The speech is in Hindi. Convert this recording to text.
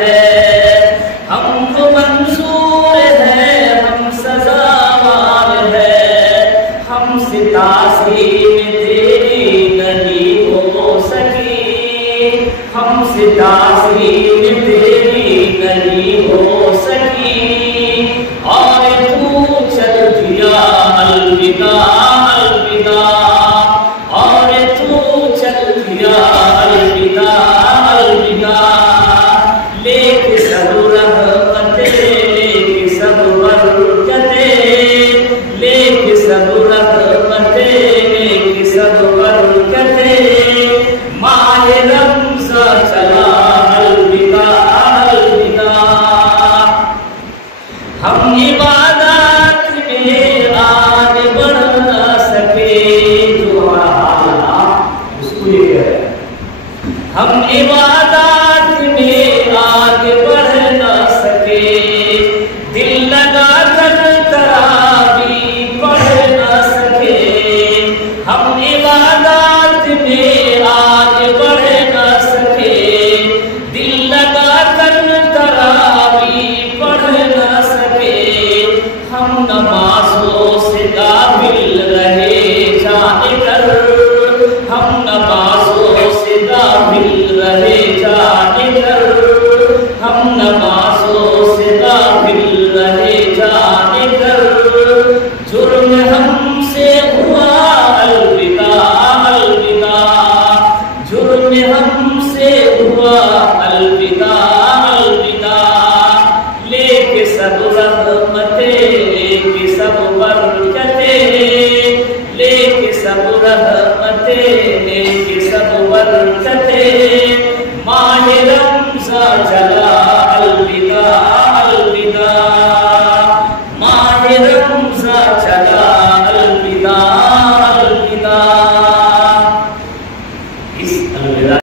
है, हमको मंजूर है, हम सजावार है, हमसे तासीर तेरी नहीं हो सकी, हमसे तासीर तेरी नहीं हो सकी, और तू चल दिया अलविदा अलविदा, और तू चल दिया अलविदा अलविदा, लेके सब रहमते, लेके सब बरकते, लेके सब रहमते, लेके सब बरकते, माहे रमज़ान चला अलविदा अलविदा। हम इबादत में आगे बढ़ न सके, जो हमारा हाल है उसको ये है, हम इबादत में आगे बढ़ न सके, दिल लगा कर तरावी पढ़ न सके, हम इबादत में आगे बढ़ न सके, दिल लगा कर तरावी पढ़ न सके, हम नमाज़ों से गाफिल रहे जाने कर, हम नमाज़ों से गाफिल रहे जाने कर, हम नमाज़ों से गाफिल रहे जाने कर, जुर्म हमसे हुआ अलविदा अलविदा, जुर्म हमसे हुआ अलविदा अलविदा, लेके सब रहमते, लेके सब बरकते, लेके सब रहमते, लेके सब बरकते, माहे रमज़ान चला अलविदा अलविदा, माहे रमज़ान चला